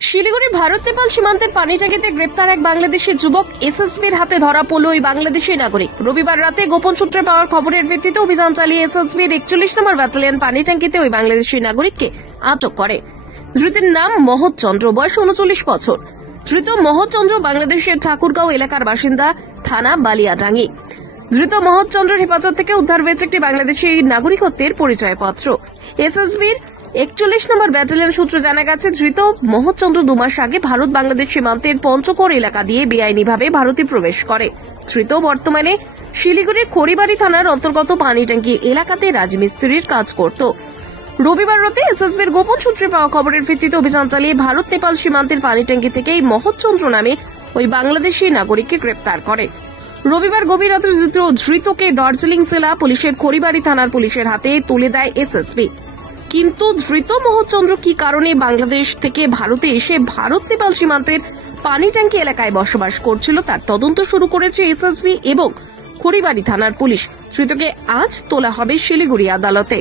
শিলিগুড়ির ভারত নেপাল সীমান্তের পানিটাঙ্গিতে গ্রেপ্তার এক বাংলাদেশি যুবক এসএসবির হাতে ধরা পড়ল ওই বাংলাদেশি নাগরিক। রবিবার রাতে গোপন সূত্রে পাওয়ার খবরের ভিত্তিতে অভিযান চালিয়ে এসএসবির 41 নম্বর ব্যাটালিয়ন পানিটাঙ্গিতে ওই বাংলাদেশি নাগরিককে আটক করে। ধৃতের নাম মহৎ চন্দ্র, বয়স 39 বছর। ধৃত মহৎ চন্দ্র বাংলাদেশের ঠাকুরগাঁও এলাকার বাসিন্দা, থানা বালিয়াডাঙ্গি। ধৃত মহৎ চন্দ্রের হেফাজত থেকে উদ্ধার হয়েছে একটি বাংলাদেশি নাগরিকত্বের পরিচয়পত্র। এসএসবির 41 নম্বর ব্যাটালিয়ন সূত্রে জানা গেছে, ধৃত মহৎ চন্দ্র 2 মাস আগে ভারত বাংলাদেশ সীমান্তের পঞ্চকড় এলাকা দিয়ে বেআইনিভাবে ভারতে প্রবেশ করে। ধৃত বর্তমানে শিলিগুড়ির খড়িবাড়ি থানার অন্তর্গত পানিটাঙ্গি এলাকাতে রাজমিস্ত্রির কাজ করত। রবিবার রাতে এসএসবির গোপন সূত্রে পাওয়া খবরের ভিত্তিতে অভিযান চালিয়ে ভারত নেপাল সীমান্তের পানিটাঙ্গি থেকে এই মহৎ চন্দ্র নামে ওই বাংলাদেশি নাগরিককে গ্রেপ্তার করে। রবিবার গভীর রাতে ধৃতকে দার্জিলিং জেলা পুলিশের খড়িবাড়ি থানার পুলিশের হাতে তুলে দেয় এসএসবি। কিন্তু ধৃত মহৎ চন্দ্র কি কারণে বাংলাদেশ থেকে ভারতে এসে ভারত নেপাল সীমান্তের পানিটাঙ্গি এলাকায় বসবাস করছিল তার তদন্ত শুরু করেছে এসএসবি এবং খড়িবাড়ি থানার পুলিশ। ধৃতকে আজ তোলা হবে শিলিগুড়ি আদালতে।